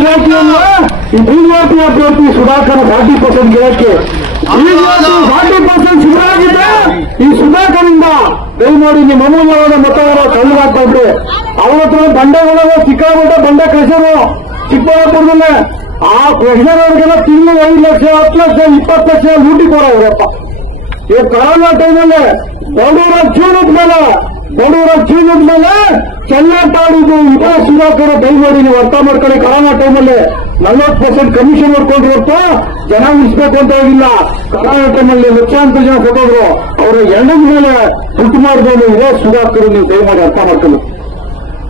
ಇಲಾಖೆಯನ್ನ ಈ ಬಿಜೆಪಿ ಅಭ್ಯರ್ಥಿ Sudhakar forty percent ಗೆಲ್ಲಕ್ಕೆ ಫಾರ್ಟಿ ಪರ್ಸೆಂಟ್ ಶುರುವಾಗಿದೆ ಈ ಸುಧಾಕರಿಂದ ದಯಮಾಡಿ ನಿಮ್ಮ ಅಮೂಲ್ಯವಾದ ಮತವರ ಕಳ್ಳಾಗ್ಬಿಡ್ರಿ ಅವ್ರ ಹತ್ರ ಬಂಡೆಗಳವ ಸಿಕ್ಕಾಪಟ್ಟೆ ಬಂಡೆ ಕಳಿಸೋರು ಚಿಕ್ಕಬಳ್ಳಾಪುರದಲ್ಲೇ. ಆ ಕೃಷ್ಣರವ್ರಿಗೆಲ್ಲ ತಿಂಗಳು ಐದು ಲಕ್ಷ, ಹತ್ತು ಲಕ್ಷ, ಇಪ್ಪತ್ತು ಲಕ್ಷ ಲೂಟಿ ಕೊಡೋರಪ್ಪ ಈ ಕೊರೋನಾ ಟೈಮಲ್ಲಿ ಬಡವರ ಜೀವನದ ಮೇಲೆ ಬಡವರ ಜೀವನದ ಮೇಲೆ ಚೆನ್ನಾಗ್ ಇದು ಸುಧಾಕರ ದಯಮಾಡಿ ನೀವು ಅರ್ಥ ಮಾಡ್ಕೊಳ್ಳಿ. ಕರೋನಾ ಟೈಮಲ್ಲಿ ನಲ್ವತ್ತು ಪರ್ಸೆಂಟ್ ಕಮಿಷನ್ ಮಾಡ್ಕೊಂಡು ಹೊರತು ಜನ ಉಳಿಸ್ಬೇಕು ಅಂತ ಹೋಗಿಲ್ಲ ಕರೋನಾ ಟೈಮಲ್ಲಿ ಲಕ್ಷಾಂತರ ಜನ ಕೊಟ್ಟೋದ್ರು. ಅವರ ಎಣ್ಣದ ಮೇಲೆ ದುಡ್ಡು ಮಾಡಿದವರು ಇದೇ ಸುಧಾಕರ್ ನೀವು ದಯಮಾಡಿ ಅರ್ಥ ಮಾಡ್ಕೊಳ್ಳಿ.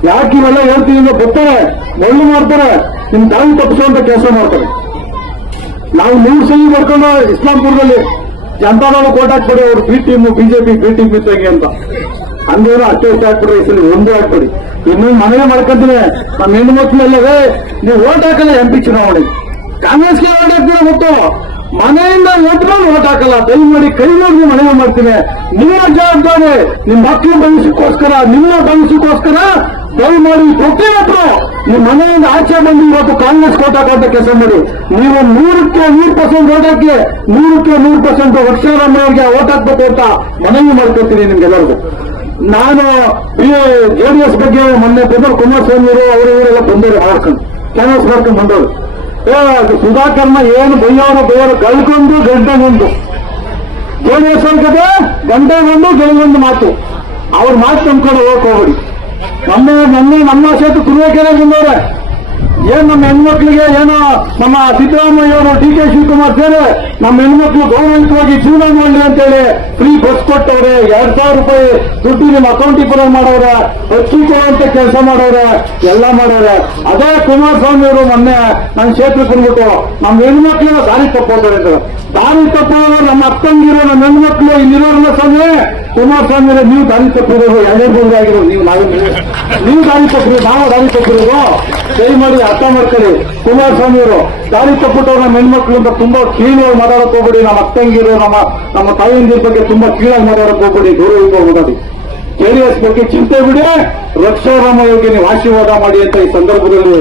ಯಾಕೆ ಇವೆಲ್ಲ ಹೇಳ್ತೀವಿ ಅಂತ ಬರ್ತಾರೆ ಮೊಳ್ಳು ಮಾಡ್ತಾರೆ ನಿಮ್ ದಾರಿ ತಪ್ಪಿಸುವಂತ ಕೆಲಸ ಮಾಡ್ತಾರೆ. ನಾವು ಮೂರು ಸಹಿ ಮಾಡ್ಕೊಂಡು ಇಸ್ಲಾಂಪುರದಲ್ಲಿ ಜನತಾದಳ ಕೋಟ್ ಹಾಕ್ಬಿಡಿ ಅವರು B team BJP B team ಇದ್ದಂಗೆ ಅಂತ. ಹಂಗೇನೋ ಅಷ್ಟೇ ಹಾಕ್ಬಿಡ್ರಿ ಸಲ ಒಂದು ಹಾಕ್ಬಿಡಿ ಇನ್ನು ಮನೆ ಮಾಡ್ಕೊಂತೀನಿ. ನಮ್ಮ ಹೆಣ್ಣು ಮಕ್ಕಳೆಲ್ಲವೇ ನೀವು ಓಟ್ ಹಾಕಲ್ಲ ಎಂ ಪಿ ಚುನಾವಣೆ. ಕಾಂಗ್ರೆಸ್ಗೆ ಓಟ್ ಹಾಕ್ತೀರ ಮತ್ತು ಮನೆಯಿಂದ ಎದ್ಕೊಂಡು ಓಟ್ ಹಾಕಲ್ಲ. ದಯಮಾಡಿ ಕೈ ನೋಡಿ ಮನೆ ಮಾಡ್ತೀನಿ. ನಿಮ್ಮ ಜವಾಬ್ದಾರಿ, ನಿಮ್ಮ ಮಕ್ಕಳ ಭವಿಷ್ಯಕ್ಕೋಸ್ಕರ, ನಿಮ್ಮ ಭವಿಷ್ಯಕ್ಕೋಸ್ಕರ ದಯಮಾಡಿ ಪ್ರತಿಯೊಬ್ಬರು ನಿಮ್ಮ ಮನೆಯಿಂದ ಆಚೆ ಬಂದು ಇವತ್ತು ಕಾಂಗ್ರೆಸ್ ಓಟ್ ಹಾಕುವಂತ ಕೆಲಸ ಮಾಡಿ. ನೀವು ನೂರಕ್ಕೆ ನೂರು ಪರ್ಸೆಂಟ್ ಓಟ್ ಹಾಕಿ, ನೂರಕ್ಕೆ ನೂರು ಪರ್ಸೆಂಟ್ ವರ್ಷರಾಮ ಅವರಿಗೆ ಓಟ್ ಹಾಕ್ಬೇಕು ಅಂತ ಮನವಿ ಮಾಡ್ಕೊತೀನಿ ನಿಮ್ಗೆಲ್ಲರಿಗೂ. ನಾನು ಈ ಜೆಡಿಎಸ್ ಬಗ್ಗೆ ಮೊನ್ನೆ ಪ್ರಭು ಕುಮಾರಸ್ವಾಮಿ ಅವರು ಅವರು ಇವರೆಲ್ಲ ಬಂದವರು ಮಾಡ್ಕೊಂಡು ಕ್ಯಾನ್ವಸ್ ಮಾಡ್ಕೊಂಡು ಬಂದವರು. ಸುಧಾಕರ್ನ ಏನು ಬೈಯೋರು ಬೈಯೋರು ಕಳ್ಕೊಂಡು ಗಂಟೆಗೊಂದು ಜೆಡಿಎಸ್ ಅವ್ರಿಗೆ ಗಂಟೆಗೊಂದು ಗೆಲುವೊಂದು ಮಾತು. ಅವ್ರ ಮಾತು ತಂದ್ಕೊಂಡು ಹೋಗಕ್ ಹೋಗ್ಬೇಡಿ. ನಮ್ಮ ನನ್ನ ನಮ್ಮ ಸೇತು ತುರುವೇಕೆರೆ ಬಂದವ್ರೆ ಏನ್ ನಮ್ಮ ಹೆಣ್ಮಕ್ಳಿಗೆ ಏನೋ ನಮ್ಮ ಸಿದ್ದರಾಮಯ್ಯ ಅವರು ಡಿ ಕೆ ಶಿವಕುಮಾರ್ ಸೇರಿ ನಮ್ಮ ಹೆಣ್ಮಕ್ಳು ಗೌರವಿತವಾಗಿ ಜೀವನ ಮಾಡಲಿ ಅಂತೇಳಿ ಫ್ರೀ ಬಸ್ ಕೊಟ್ಟವ್ರೆ. ಎರಡ್ ಸಾವಿರ ರೂಪಾಯಿ ದುಡ್ಡು ನಿಮ್ಮ ಅಕೌಂಟಿಗೆ ಬರೋ ಮಾಡವ್ರೆ. ಅಕ್ಕಿ ಅಂತ ಕೆಲಸ ಮಾಡವ್ರೆ. ಎಲ್ಲ ಮಾಡವ್ರೆ. ಅದೇ ಕುಮಾರಸ್ವಾಮಿ ಅವರು ಮೊನ್ನೆ ನನ್ನ ಕ್ಷೇತ್ರಕ್ಕೆ ಬಂದ್ಬಿಟ್ಟು ನಮ್ಮ ಹೆಣ್ಮಕ್ಳನ್ನ ದಾರಿ ತಪ್ಪೋದ್ರೆ ದಾರಿ ತಪ್ಪೋ ನಮ್ಮ ಅಕ್ಕಂಗಿರೋ ನಮ್ಮ ಹೆಣ್ಮಕ್ಳು ಇಲ್ಲಿರೋರನ್ನ ಸ್ವಾಮಿ. ಕುಮಾರಸ್ವಾಮಿ ನೀವು ದಾರಿ ತಪ್ಪಿರೋದು ಎರಡೇ ಬಂದ್ರೆ ಆಗಿರೋ ನೀವು ನಾವೇ ನೀವು ದಾರಿ ತಪ್ಪಿರಿ, ನಾವು ದಾರಿ ತಪ್ಪಿರೋದು ಸರಿ ಮಾಡಿ ಅರ್ಥ ಮಾಡ್ಕೊಳ್ಳಿ. ಕುಮಾರಸ್ವಾಮಿ ಅವರು ದಾರಿ ತಪ್ಪಿಟ್ಟು ನಮ್ಮ ಅಂತ ತುಂಬಾ ಕೀಳಾಗಿ ಮಾತಾಡಕ್ ಹೋಗ್ಬೇಡಿ. ನಮ್ಮ ಅಕ್ಕಂಗಿರು, ನಮ್ಮ ನಮ್ಮ ತಾಯಿಯಂದಿರ ಬಗ್ಗೆ ತುಂಬಾ ಕೀಳಾಗಿ ಮಾತಾಡಕ್ ಹೋಗ್ಬೇಡಿ. ಗೌರವ ಹೋಗ್ಬೇಡಿ ಜೆಡಿಎಸ್ ಬಗ್ಗೆ ಚಿಂತೆ ಬಿಡಿ. ರಕ್ಷಾರಾಮ ಯೋಗಿ ನೀವು ಆಶೀರ್ವಾದ ಮಾಡಿ ಅಂತ ಈ ಸಂದರ್ಭದಲ್ಲಿ